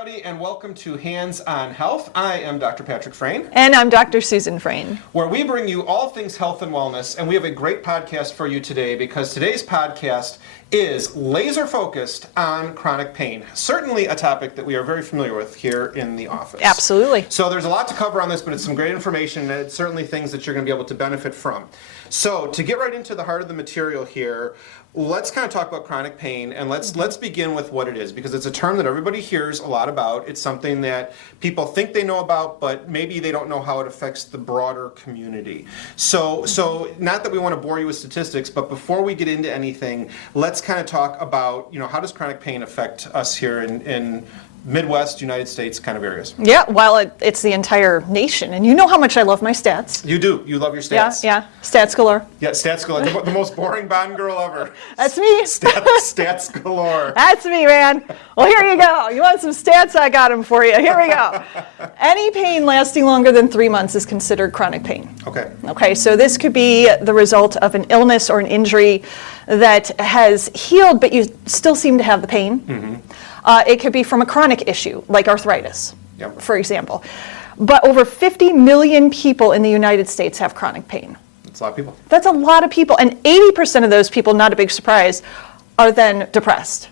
everybody, and welcome to Hands on Health. I am Dr. Patrick Frain. And I'm Dr. Susan Frain. Where we bring you all things health and wellness, and we have a great podcast for you today because today's podcast is laser focused on chronic pain. Certainly a topic that we are very familiar with here in the office. Absolutely. So there's a lot to cover on this, but it's some great information, and it's certainly things that you're going to be able to benefit from. So to get right into the heart of the material here, let's kind of talk about chronic pain, and let's begin with what it is, because it's a term that everybody hears a lot about. It's something that people think they know about, but maybe they don't know how it affects the broader community. So not that we want to bore you with statistics, but before we get into anything, let's kind of talk about, how does chronic pain affect us here in Midwest, United States kind of areas? Yeah, well, it's the entire nation. And you know how much I love my stats. You do. You love your stats. Yeah. Stats galore. Yeah, stats galore. The most boring Bond girl ever. That's me. Stats galore. That's me, man. Well, here you go. You want some stats? I got them for you. Here we go. Any pain lasting longer than 3 months is considered chronic pain. Okay, so this could be the result of an illness or an injury that has healed, but you still seem to have the pain. Mm-hmm. It could be from a chronic issue, like arthritis, for example. But over 50 million people in the United States have chronic pain. That's a lot of people. That's a lot of people. And 80% of those people, not a big surprise, are then depressed.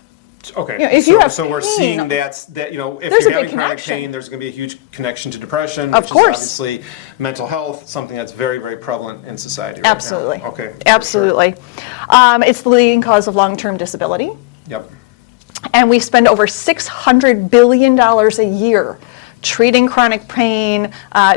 Okay, so we're seeing that if you're having chronic pain, there's going to be a huge connection to depression, which is obviously mental health, something that's very, very prevalent in society right Absolutely. now. Okay. Absolutely. Sure. It's the leading cause of long-term disability. Yep. And we spend over $600 billion a year treating chronic pain,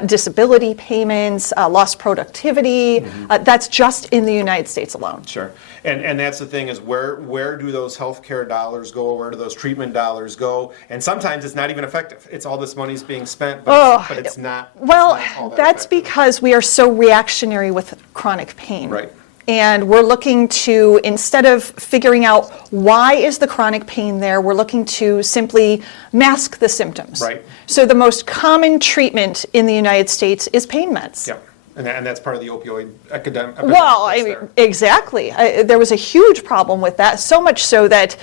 disability payments, lost productivity. Mm-hmm. That's just in the United States alone. Sure. And that's the thing is where do those healthcare dollars go? Where do those treatment dollars go? And sometimes it's not even effective. It's all this money's being spent, but it's not. Well, it's not all that's effective. Because we are so reactionary with chronic pain. Right. And we're looking to, instead of figuring out why is the chronic pain there, we're looking to simply mask the symptoms. Right. So the most common treatment in the United States is pain meds. Yeah. And that's part of the opioid epidemic. Well, exactly. There was a huge problem with that, so much so that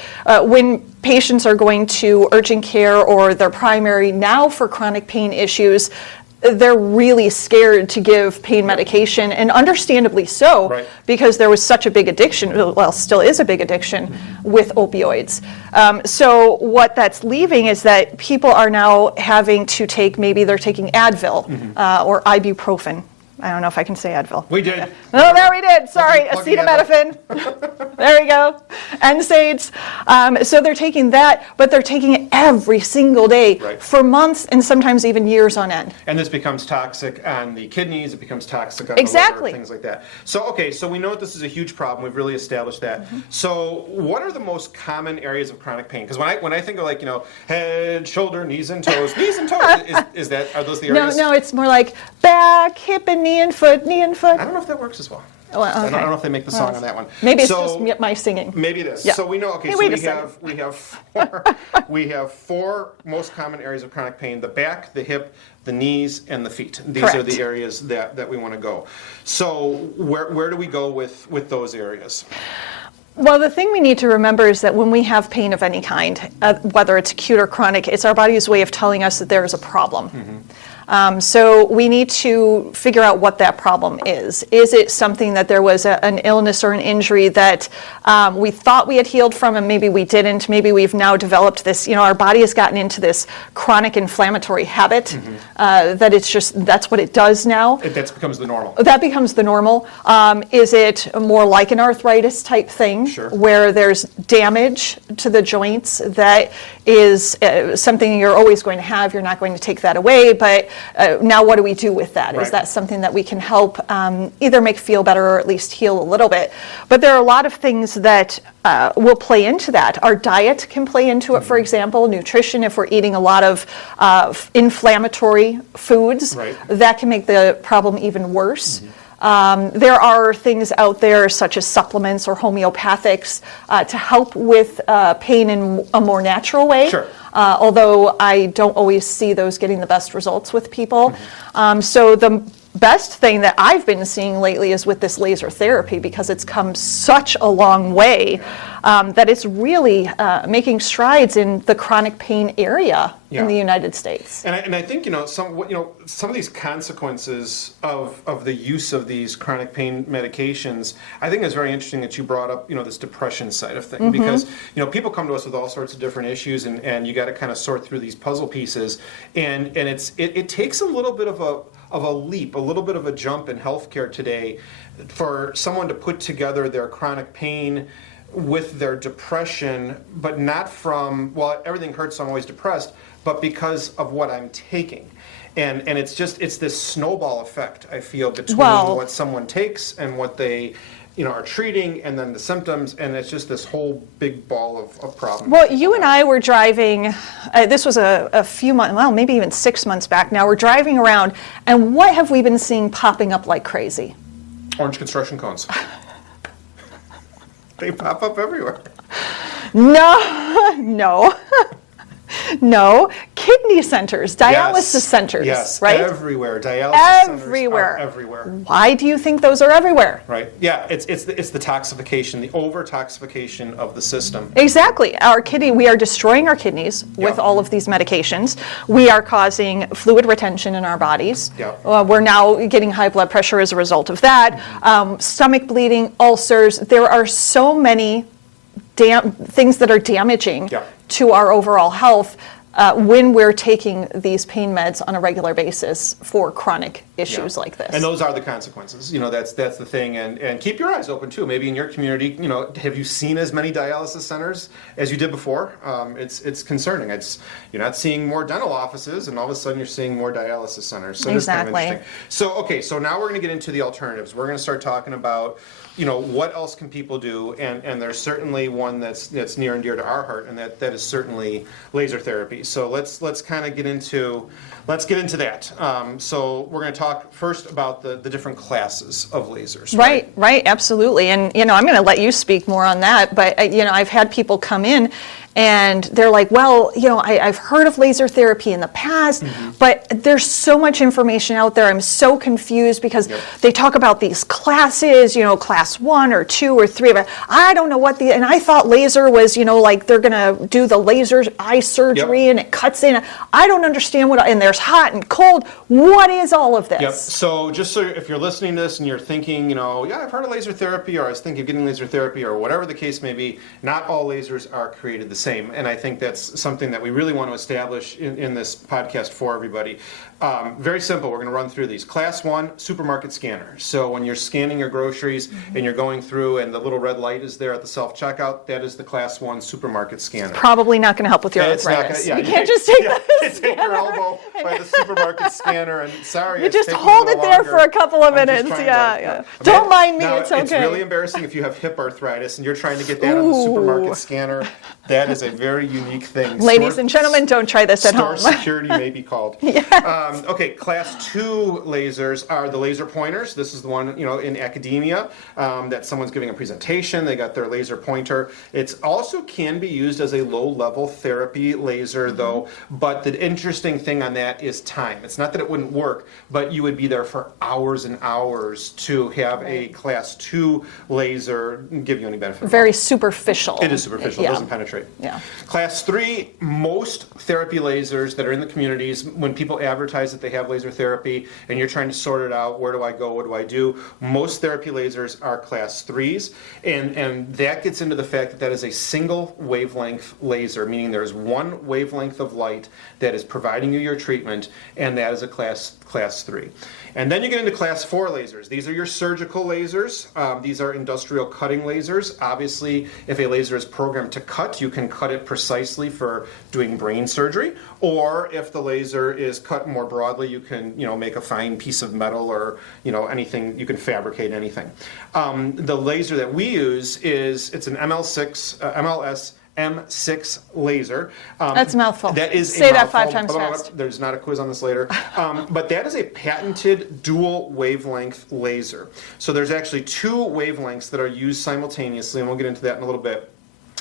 when patients are going to urgent care or their primary now for chronic pain issues, they're really scared to give pain medication, and understandably so, because there was such a big addiction, well, still is a big addiction with opioids. So what that's leaving is that people are now having to take, maybe they're taking Advil or ibuprofen. I don't know if I can say Advil. We did. Oh, there we did. Sorry, acetaminophen. There we go. NSAIDs. So they're taking that, but they're taking it every single day for months and sometimes even years on end. And this becomes toxic on the kidneys. It becomes toxic on the liver, things like that. So we know that this is a huge problem. We've really established that. Mm-hmm. So what are the most common areas of chronic pain? Because when I think of head, shoulder, knees and toes, are those the areas? No, it's more like back, hip, and knee and foot. I don't know if that works as well. Well, okay. I don't know if they make the song on that one. Maybe it's just my singing. Maybe it is. Yeah. So we know. Okay, we have four most common areas of chronic pain: the back, the hip, the knees, and the feet. These are the areas that we want to go. So where do we go with those areas? Well, the thing we need to remember is that when we have pain of any kind, whether it's acute or chronic, it's our body's way of telling us that there is a problem. Mm-hmm. So we need to figure out what that problem is. Is it something that there was an illness or an injury that we thought we had healed from and maybe we didn't? Maybe we've now developed this, our body has gotten into this chronic inflammatory habit that that's what it does now. That becomes the normal. That becomes the normal. Is it more like an arthritis type thing where there's damage to the joints that is something you're always going to have, you're not going to take that away, but now what do we do with that? Is that something that we can help either make feel better or at least heal a little bit? But there are a lot of things that will play into that. Our diet can play into it, for example, nutrition. If we're eating a lot of inflammatory foods, that can make the problem even worse. There are things out there such as supplements or homeopathics to help with pain in a more natural way. Although I don't always see those getting the best results with people. So the best thing that I've been seeing lately is with this laser therapy, because it's come such a long way that it's really making strides in the chronic pain area in the United States. And I think some of these consequences of the use of these chronic pain medications, I think it's very interesting that you brought up this depression side of things, because people come to us with all sorts of different issues, and you got to kind of sort through these puzzle pieces, and it takes a little bit of a leap, a little bit of a jump in healthcare today for someone to put together their chronic pain with their depression, but not from, well, everything hurts, so I'm always depressed, but because of what I'm taking. And it's this snowball effect, I feel, between what someone takes and what they are treating, and then the symptoms, and it's just this whole big ball of problems. Well, you and I were driving, this was a few months, well, maybe even 6 months back now. We're driving around, and what have we been seeing popping up like crazy? Orange construction cones. They pop up everywhere. No. No, kidney centers, dialysis centers, yes, right? Everywhere. Dialysis centers are everywhere. Why do you think those are everywhere? Right. Yeah, it's the toxification, the over-toxification of the system. Exactly. We are destroying our kidneys with all of these medications. We are causing fluid retention in our bodies. We're now getting high blood pressure as a result of that. Stomach bleeding, ulcers. There are so many things that are damaging to our overall health when we're taking these pain meds on a regular basis for chronic issues like this. And those are the consequences. That's the thing. And keep your eyes open too. Maybe in your community, have you seen as many dialysis centers as you did before? It's concerning. You're not seeing more dental offices, and all of a sudden you're seeing more dialysis centers. So exactly. Kind of interesting. So now we're going to get into the alternatives. We're going to start talking about what else can people do, and there's certainly one that's near and dear to our heart, and that is certainly laser therapy. So let's kind of get into that. So we're going to talk first about the different classes of lasers. Right, absolutely. And I'm going to let you speak more on that, but I've had people come in and they're like, well, I've heard of laser therapy in the past, but there's so much information out there. I'm so confused because they talk about these classes, class 1 or 2 or 3. But I don't know and I thought laser was, like they're going to do the laser eye surgery and it cuts in. I don't understand and there's hot and cold. What is all of this? So just so if you're listening to this and you're thinking, I've heard of laser therapy, or I was thinking of getting laser therapy, or whatever the case may be, not all lasers are created the same. And I think that's something that we really want to establish in this podcast for everybody. Very simple. We're going to run through these. Class 1, supermarket scanner. So when you're scanning your groceries and you're going through and the little red light is there at the self-checkout, that is the Class 1 supermarket scanner. Probably not going to help with your arthritis. You can't just take take your elbow by the supermarket scanner and sorry, you just hold it there for a couple of minutes. Don't mind me. It's okay. It's really embarrassing if you have hip arthritis and you're trying to get that on the supermarket scanner. That is a very unique thing. Ladies and gentlemen, don't try this at home. Store security may be called. Okay, Class 2 lasers are the laser pointers. This is the one, in academia that someone's giving a presentation. They got their laser pointer. It also can be used as a low-level therapy laser, though. But the interesting thing on that is time. It's not that it wouldn't work, but you would be there for hours and hours to have a Class 2 laser give you any benefit. Very superficial. It is superficial. It doesn't penetrate. Class 3, most therapy lasers that are in the communities, when people advertise that they have laser therapy and you're trying to sort it out, where do I go, what do I do, most therapy lasers are Class 3s, and that gets into the fact that is a single wavelength laser, meaning there's one wavelength of light that is providing you your treatment, and that is a Class 3. And then you get into Class 4 lasers. These are your surgical lasers. These are industrial cutting lasers. Obviously, if a laser is programmed to cut, you can cut it precisely for doing brain surgery. Or if the laser is cut more broadly, you can, make a fine piece of metal or, anything. You can fabricate anything. The laser that we use it's an MLS M6 laser. That's a mouthful. That is Say a that mouthful. 5 times fast. There's not a quiz on this later. But that is a patented dual wavelength laser. So there's actually 2 wavelengths that are used simultaneously, and we'll get into that in a little bit.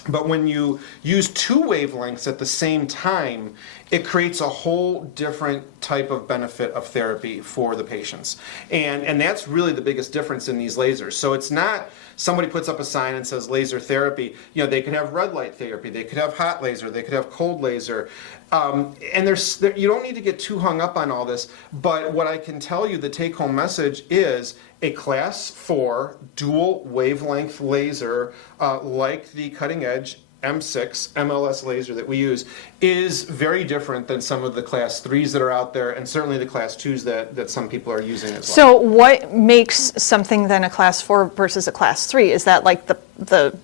But when you use 2 wavelengths at the same time, it creates a whole different type of benefit of therapy for the patients. And that's really the biggest difference in these lasers. So it's not somebody puts up a sign and says laser therapy. You know, they could have red light therapy, they could have hot laser, they could have cold laser. And you don't need to get too hung up on all this, but what I can tell you, the take-home message is a class 4 dual wavelength laser, like the cutting edge M6 MLS laser that we use, is very different than some of the class 3s that are out there, and certainly the class 2s that some people are using as well. So what makes something then a class 4 versus a class 3? Is that like the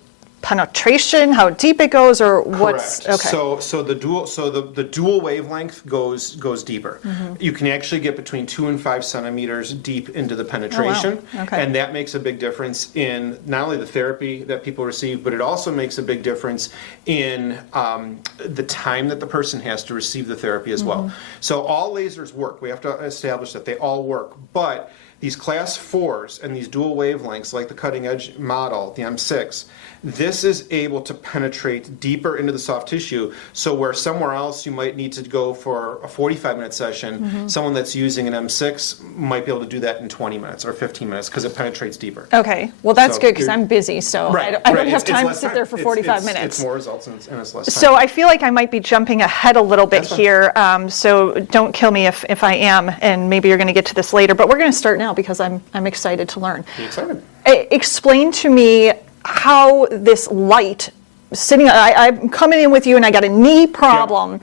penetration, how deep it goes, or what's correct? Okay. So the dual wavelength goes deeper. You can actually get between 2 and 5 centimeters deep into the penetration, Okay. and that makes a big difference in not only the therapy that people receive, but it also makes a big difference in the time that the person has to receive the therapy as well. So all lasers work. We have to establish that they all work, but these class 4s and these dual wavelengths, like the cutting edge model, the M6, this is able to penetrate deeper into the soft tissue. So where somewhere else you might need to go for a 45-minute session, someone that's using an M6 might be able to do that in 20 minutes or 15 minutes because it penetrates deeper. Okay, well that's So good because you're- I'm busy, so Right, I don't right. have It's time to less sit there for 45 minutes. It's more results and it's less time. So I feel like I might be jumping ahead a little bit That's fine. here, so don't kill me if I am, and maybe you're going to get to this later, but we're going to start now because I'm excited to learn. Be excited. Explain to me how this light, I'm coming in with you and I got a knee problem.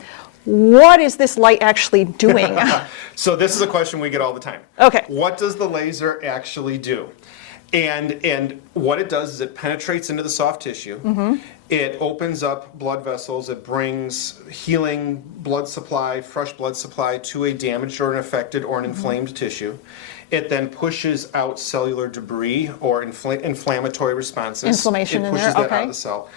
What is this light actually doing? So this is a question we get all the time. Okay. What does the laser actually do? And what it does is it penetrates into the soft tissue. It opens up blood vessels. It brings healing blood supply, fresh blood supply to a damaged or an affected or an inflamed tissue. It then pushes out cellular debris or inflammatory responses. Inflammation in there, It pushes that out okay. of the cell.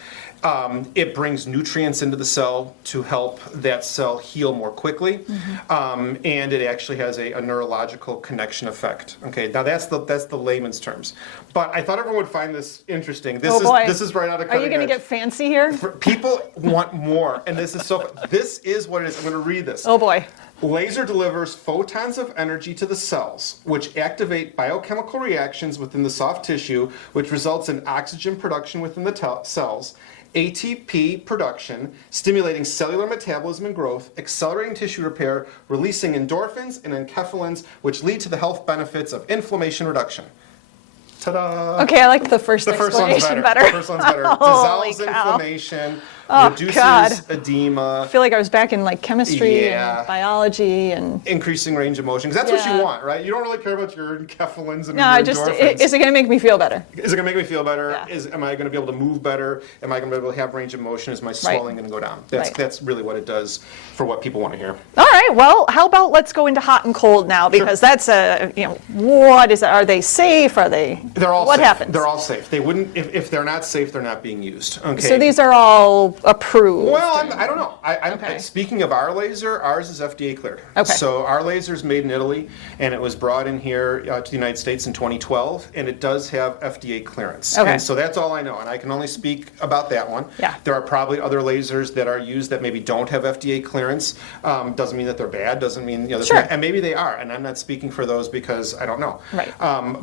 It brings nutrients into the cell to help that cell heal more quickly, and it actually has a neurological connection effect. Okay, now that's the layman's terms, but I thought everyone would find this interesting. This is right out of Are cutting you going to edge. get fancy here? People want more, and this is so. This is what it is. I'm going to read this. Oh boy. Laser delivers photons of energy to the cells, which activate biochemical reactions within the soft tissue, which results in oxygen production within the cells, ATP production, stimulating cellular metabolism and growth, accelerating tissue repair, releasing endorphins and enkephalins, which lead to the health benefits of inflammation reduction. Ta-da! Okay, I like the first The first one's explanation better. better. The first one's better. Holy Dissolves cow. inflammation, Oh, reduces God. edema. I feel like I was back in like chemistry Yeah. and biology and Increasing range of motion, 'cause that's what Yeah. you want, right? You don't really care about your enkephalins and no, your I just endorphins. is it going to make me feel better? Is it going to make me feel better? Yeah. Am I going to be able to move better? Am I going to be able to have range of motion? Is my swelling going to go down? Right. That's really what it does for what people want to hear. All right, well, how about let's go into hot and cold now because that's what is it? Are they safe? Are they They're all What safe. happens? They're all safe. They wouldn't if they're not safe. They're not being used. Okay. So these are all approved. Well, I don't know. Okay. Speaking of our laser, ours is FDA cleared. Okay. So our laser is made in Italy, and it was brought in here to the United States in 2012, and it does have FDA clearance. Okay. And so that's all I know, and I can only speak about that one. Yeah. There are probably other lasers that are used that maybe don't have FDA clearance. Doesn't mean that they're bad. Doesn't mean Sure. and maybe they are, and I'm not speaking for those because I don't know. Right.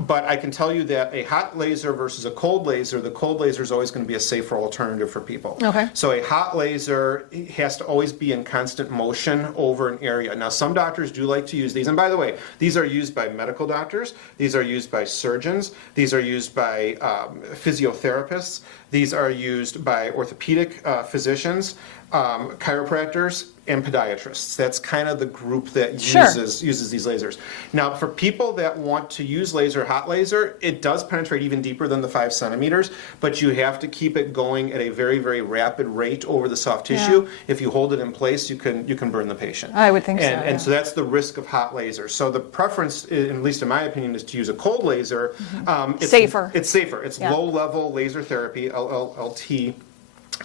But I can tell you that a hot laser versus a cold laser, the cold laser is always going to be a safer alternative for people. Okay. So a hot laser has to always be in constant motion over an area. Now, some doctors do like to use these, and by the way, these are used by medical doctors, these are used by surgeons, these are used by physiotherapists, these are used by orthopedic physicians, chiropractors, and podiatrists. That's kind of the group that Sure. uses these lasers. Now, for people that want to use laser, hot laser, it does penetrate even deeper than the 5 centimeters, but you have to keep it going at a very, very rapid rate over the soft tissue. If you hold it in place, you can burn the patient. I would think so, And yeah. so that's the risk of hot laser. So the preference, at least in my opinion, is to use a cold laser. It's Safer. It's safer. It's Yeah. low-level laser therapy, LLT.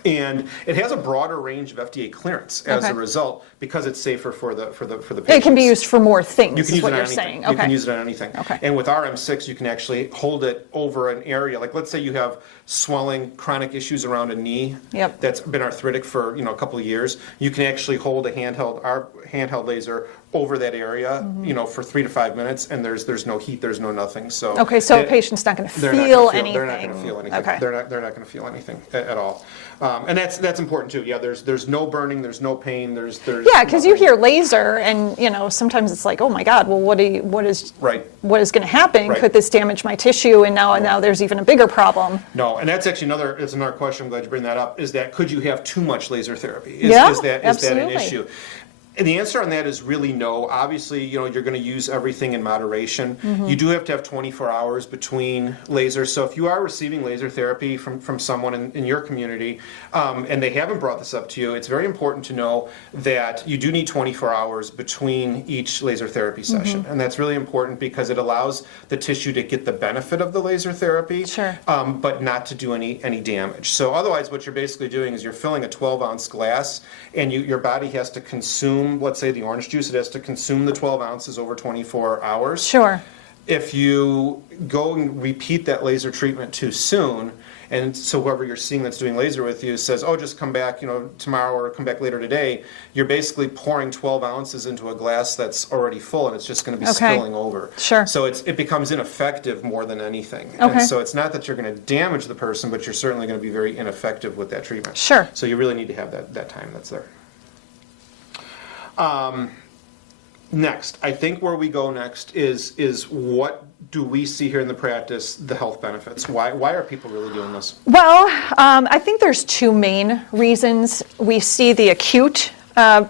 And it has a broader range of FDA clearance as Okay. a result because it's safer for the patients. It can be used for more things, You can is use what it on you're anything. saying. You Okay. can use it on anything. Okay. And with RM6, you can actually hold it over an area. Like, let's say you have swelling, chronic issues around a knee. Yep. That's been arthritic for a couple of years. You can actually hold a handheld laser over that area, for 3 to 5 minutes, and there's no heat, there's no nothing. So Okay, so a it- patient's not going to they're not feel gonna anything. They're not going to feel anything. Okay. They're not going to feel anything at all. And that's important too. Yeah, there's no burning, there's no pain, there's Yeah, because you nothing. hear laser, and sometimes it's like, oh my God, well, what is Right. what is going to happen? Right. Could this damage my tissue? And now there's even a bigger problem. No, and that's actually another question. I'm glad you bring that up. Is that could you have too much laser therapy? Is that an absolutely. issue? And the answer on that is really no. Obviously, you're going to use everything in moderation. You do have to have 24 hours between lasers. So if you are receiving laser therapy from someone in your community, and they haven't brought this up to you, it's very important to know that you do need 24 hours between each laser therapy session. And that's really important because it allows the tissue to get the benefit of the laser therapy, Sure. but not to do any damage. So otherwise, what you're basically doing is you're filling a 12-ounce glass, and your body has to consume, let's say the orange juice, it has to consume the 12 ounces over 24 hours. Sure. If you go and repeat that laser treatment too soon, and so whoever you're seeing that's doing laser with you says, oh, just come back, tomorrow or come back later today, you're basically pouring 12 ounces into a glass that's already full, and it's just going to be Okay. spilling over. Sure. So it becomes ineffective more than anything. Okay. And so it's not that you're going to damage the person, but you're certainly going to be very ineffective with that treatment. Sure. So you really need to have that time that's there. Next, I think where we go next is what do we see here in the practice, the health benefits? Why are people really doing this? Well, I think there's two main reasons. We see the acute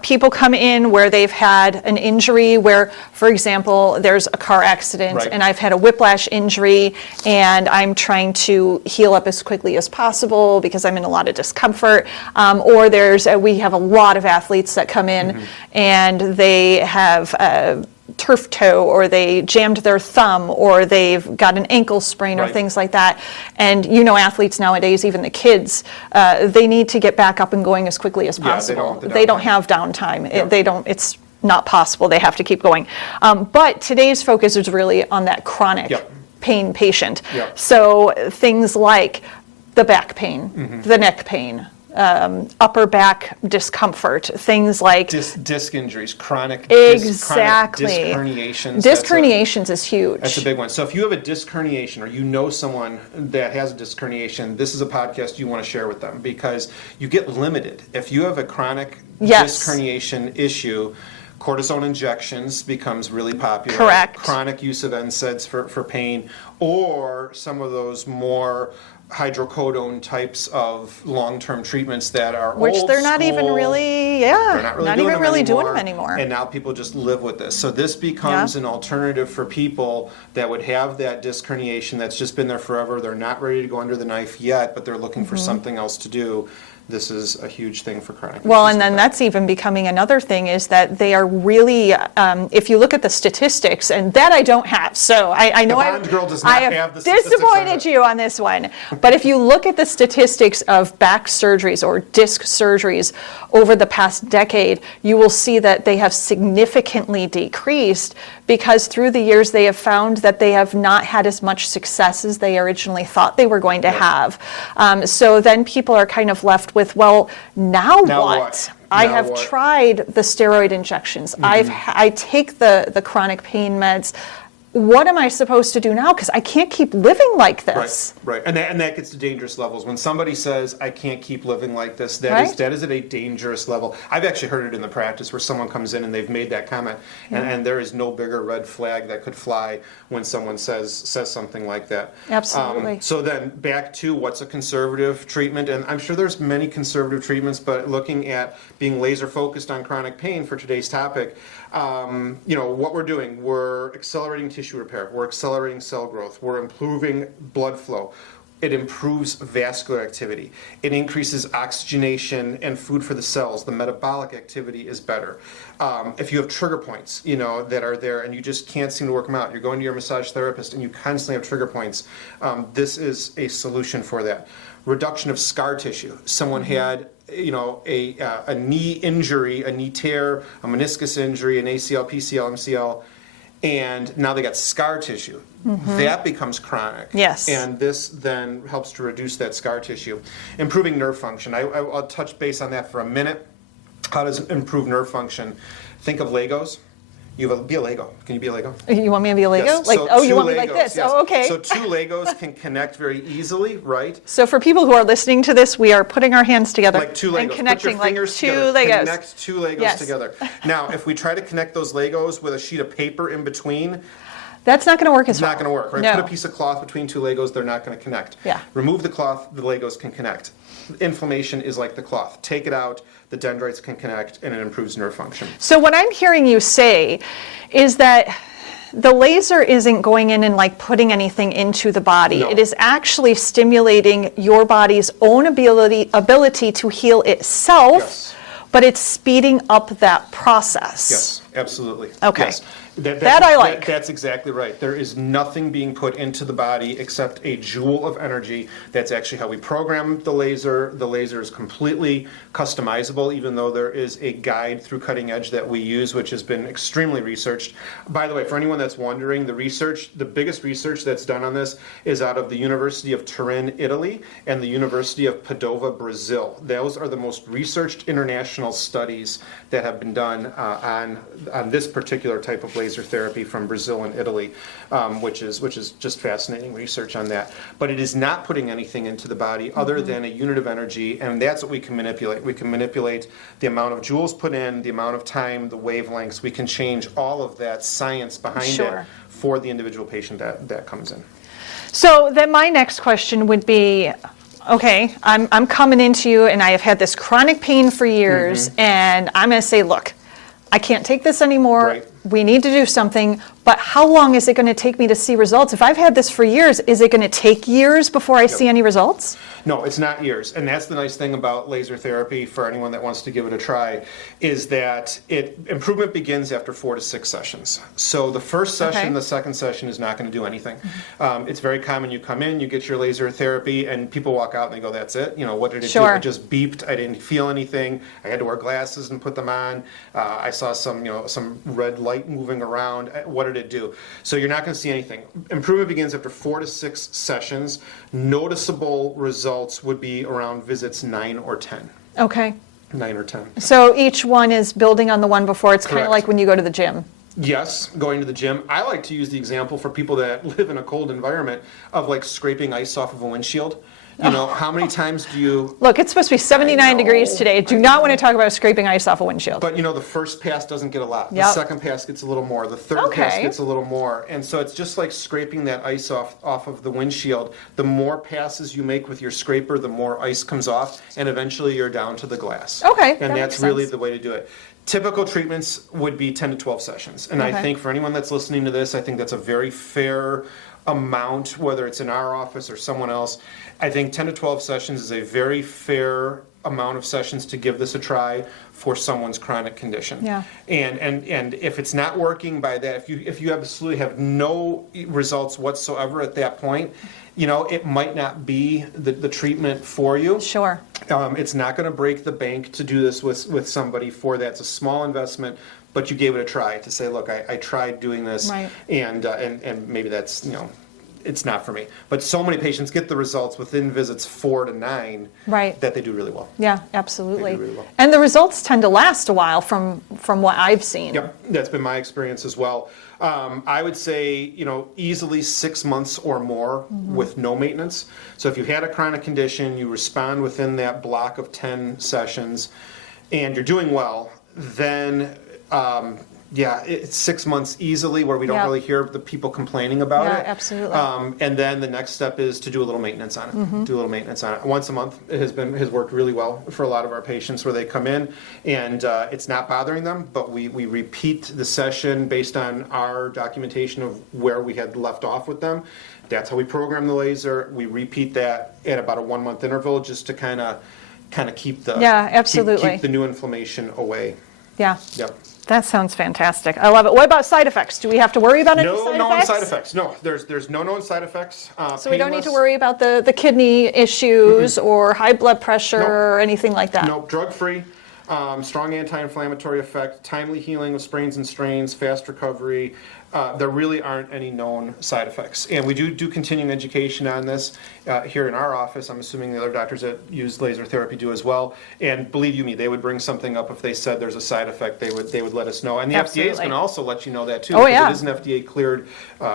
people come in where they've had an injury where, for example, there's a car accident Right. and I've had a whiplash injury and I'm trying to heal up as quickly as possible because I'm in a lot of discomfort. Or we have a lot of athletes that come in and they have turf toe, or they jammed their thumb, or they've got an ankle sprain, or Right. things like that. And athletes nowadays, even the kids, they need to get back up and going as quickly as Yeah, they don't possible. want the They don't downtime. have downtime. Yeah. It's not possible. They have to keep going. But today's focus is really on that chronic Yep. pain patient. Yep. So things like the back pain, the neck pain, upper back discomfort, things like Disc injuries, chronic Exactly. disc herniations. disc herniations is huge. That's a big one. So if you have a disc herniation, or someone that has a disc herniation, this is a podcast you want to share with them because you get limited. If you have a chronic Yes. disc herniation issue, cortisone injections becomes really popular. Correct. Chronic use of NSAIDs for pain, or some of those more hydrocodone types of long-term treatments that are Which old they're not even school. really, They're not even really doing them anymore. And now people just live with this. So this becomes Yeah. an alternative for people that would have that disc herniation that's just been there forever. They're not ready to go under the knife yet, but they're looking for something else to do. This is a huge thing for chronic. Well, issues and then like that. that's even becoming another thing is that they are really, if you look at the statistics, and that I don't have, so I know Bond girl does not I have the statistics on disappointed it. you on this one. But if you look at the statistics of back surgeries or disc surgeries over the past decade, you will see that they have significantly decreased because through the years they have found that they have not had as much success as they originally thought they were going to have. So then people are kind of left with, well, now what? I Now have what? tried the steroid injections. I take the chronic pain meds. What am I supposed to do now? Because I can't keep living like this. Right. And that gets to dangerous levels. When somebody says, I can't keep living like this, that Right. is at a dangerous level. I've actually heard it in the practice where someone comes in and they've made that comment, and there is no bigger red flag that could fly when someone says something like that. Absolutely. So then back to what's a conservative treatment, and I'm sure there's many conservative treatments, but looking at being laser focused on chronic pain for today's topic, what we're doing, we're accelerating tissue repair, we're accelerating cell growth, we're improving blood flow. It improves vascular activity. It increases oxygenation and food for the cells. The metabolic activity is better. If you have trigger points, that are there and you just can't seem to work them out, you're going to your massage therapist and you constantly have trigger points, this is a solution for that. Reduction of scar tissue. Someone had a knee injury, a knee tear, a meniscus injury, an ACL, PCL, MCL, and now they got scar tissue. That becomes chronic. Yes. And this then helps to reduce that scar tissue. Improving nerve function. I'll touch base on that for a minute. How does it improve nerve function? Think of Legos. Be a Lego. Can you be a Lego? You want me to be a Lego? Yes. Like, So you two want me like Legos, this? yes. Oh, okay. So 2 Legos can connect very easily, right? So for people who are listening to this, we are putting our hands together Like 2 Legos. and connecting Put your like fingers 2 together. Legos. Connect 2 Legos Yes. together. Now, if we try to connect those Legos with a sheet of paper in between, That's not going to work as it's well. not going to work, right? No. Put a piece of cloth between 2 Legos, they're not going to connect. Yeah. Remove the cloth, the Legos can connect. Inflammation is like the cloth. Take it out, the dendrites can connect, and it improves nerve function. So what I'm hearing you say is that the laser isn't going in and like putting anything into the body. No. It is actually stimulating your body's own ability to heal itself, Yes. but it's speeding up that process. Yes, absolutely. Okay. Yes. That I like. That's exactly right. There is nothing being put into the body except a joule of energy. That's actually how we program the laser. The laser is completely customizable, even though there is a guide through Cutting Edge that we use, which has been extremely researched. By the way, for anyone that's wondering, the biggest research that's done on this is out of the University of Turin, Italy, and the University of Padova, Brazil. Those are the most researched international studies that have been done on this particular type of laser therapy from Brazil and Italy, which is just fascinating research on that. But it is not putting anything into the body other than a unit of energy, and that's what we can manipulate. We can manipulate the amount of joules put in, the amount of time, the wavelengths. We can change all of that science behind Sure. it for the individual patient that comes in. So then my next question would be, okay, I'm coming into you and I have had this chronic pain for years, and I'm going to say, look, I can't take this anymore. Right. We need to do something. But how long is it going to take me to see results? If I've had this for years, is it going to take years before I see any results? No, it's not years. And that's the nice thing about laser therapy for anyone that wants to give it a try, is that improvement begins after 4 to 6 sessions. So the first session, Okay. the second session is not going to do anything. It's very common you come in, you get your laser therapy, and people walk out and they go, that's it? What did it do? Sure. It just beeped. I didn't feel anything. I had to wear glasses and put them on. I saw some red light moving around. What did it do? So you're not going to see anything. Improvement begins after 4 to 6 sessions. Noticeable results would be around visits 9 or 10. Okay. 9 or 10. So each one is building on the one before. It's kind of Correct. like when you go to the gym. Yes, going to the gym. I like to use the example for people that live in a cold environment of like scraping ice off of a windshield. How many times do you... Look, it's supposed to be 79 degrees know, today. Do not want to talk about scraping ice off a windshield. But the first pass doesn't get a lot. The Yep. second pass gets a little more. The third Okay. pass gets a little more. And so it's just like scraping that ice off of the windshield. The more passes you make with your scraper, the more ice comes off, and eventually you're down to the glass. Okay, And that that's makes really sense. the way to do it. Typical treatments would be 10 to 12 sessions. And I Okay. think for anyone that's listening to this, I think that's a very fair amount, whether it's in our office or someone else. I think 10 to 12 sessions is a very fair amount of sessions to give this a try for someone's chronic condition. Yeah. And if it's not working by that, if you absolutely have no results whatsoever at that point, it might not be the treatment for you. Sure. It's not going to break the bank to do this with somebody for that. It's a small investment, but you gave it a try to say, look, I tried doing this, Right. and maybe that's, it's not for me. But so many patients get the results within visits 4 to 9 Right. that they do really well. Yeah, absolutely. They do really well. And the results tend to last a while from what I've seen. Yep, that's been my experience as well. I would say, easily 6 months or more with no maintenance. So if you had a chronic condition, you respond within that block of 10 sessions, and you're doing well, then Yeah, it's 6 months easily where we don't Yep. really hear the people complaining about Yeah, it. absolutely. And then the next step is to do a little maintenance on it. Mm-hmm. Do a little maintenance on it. Once a month has worked really well for a lot of our patients where they come in and it's not bothering them, but we repeat the session based on our documentation of where we had left off with them. That's how we program the laser. We repeat that at about a 1 month interval just to kind of keep the Yeah, absolutely. keep the new inflammation away. Yeah. Yep. That sounds fantastic. I love it. What about side effects? Do we have to worry about any No side known effects? side effects. No, there's no known side effects. So we don't need to Painless. worry about the kidney issues or high blood pressure Nope. or anything like that. Nope, drug-free, strong anti-inflammatory effect, timely healing of sprains and strains, fast recovery. There really aren't any known side effects. And we do continuing education on this here in our office. I'm assuming the other doctors that use laser therapy do as well. And believe you me, they would bring something up if they said there's a side effect. They would let us know. And the FDA is Absolutely. going to also let you know that too. Oh, because yeah. it is an FDA-cleared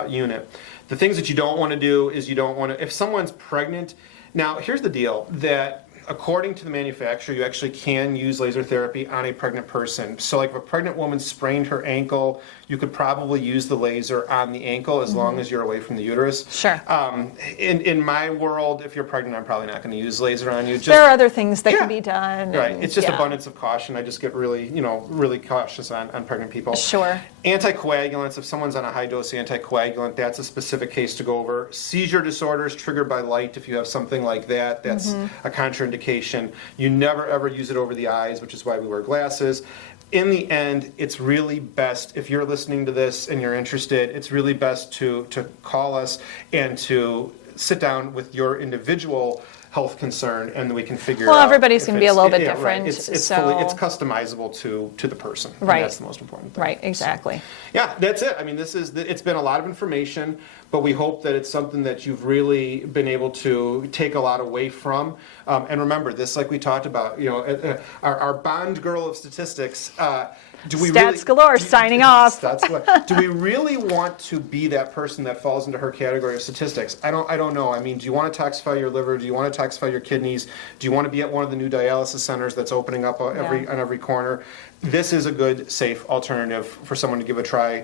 unit. The things that you don't want to do is you don't want to, if someone's pregnant, now here's the deal, that according to the manufacturer, you actually can use laser therapy on a pregnant person. So like if a pregnant woman sprained her ankle, you could probably use the laser on the ankle as long as you're away from the uterus. Sure. In my world, if you're pregnant, I'm probably not going to use laser on you. Just, There are other things that Yeah. can be done. right. and- It's just yeah. abundance of caution. I just get really, really cautious on pregnant people. Sure. Anticoagulants, if someone's on a high dose anticoagulant, that's a specific case to go over. Seizure disorders triggered by light, if you have something like that, that's a contraindication. You never ever use it over the eyes, which is why we wear glasses. In the end, it's really best, if you're listening to this and you're interested, it's really best to call us and to sit down with your individual health concern, and then we can figure Well, out. everybody's if gonna be a little bit right. different, It's so- fully, it's customizable to the person. and Right. that's the most important thing. Right, exactly. Yeah, that's it. I mean, it's been a lot of information, but we hope that it's something that you've really been able to take a lot away from. And remember, this, like we talked about, our Bond girl of statistics. Do we Stats Galore, signing off. Stats Galore. Do we really want to be that person that falls into her category of statistics? I don't know. I mean, do you want to toxify your liver? Do you want to toxify your kidneys? Do you want to be at one of the new dialysis centers that's opening up on every corner? This is a good, safe alternative for someone to give a try,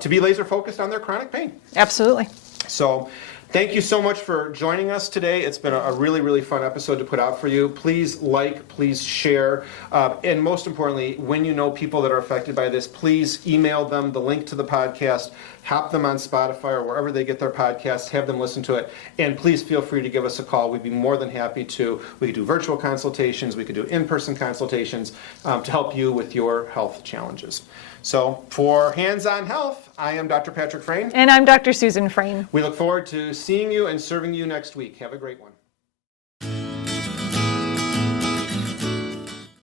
to be laser focused on their chronic pain. Absolutely. So thank you so much for joining us today. It's been a really, really fun episode to put out for you. Please like, please share, and most importantly, when you know people that are affected by this, please email them the link to the podcast, hop them on Spotify or wherever they get their podcasts, have them listen to it, and please feel free to give us a call. We'd be more than happy to. We could do virtual consultations, we could do in-person consultations to help you with your health challenges. So for Hands-On Health, I am Dr. Patrick Frain. And I'm Dr. Susan Frain. We look forward to seeing you and serving you next week. Have a great one.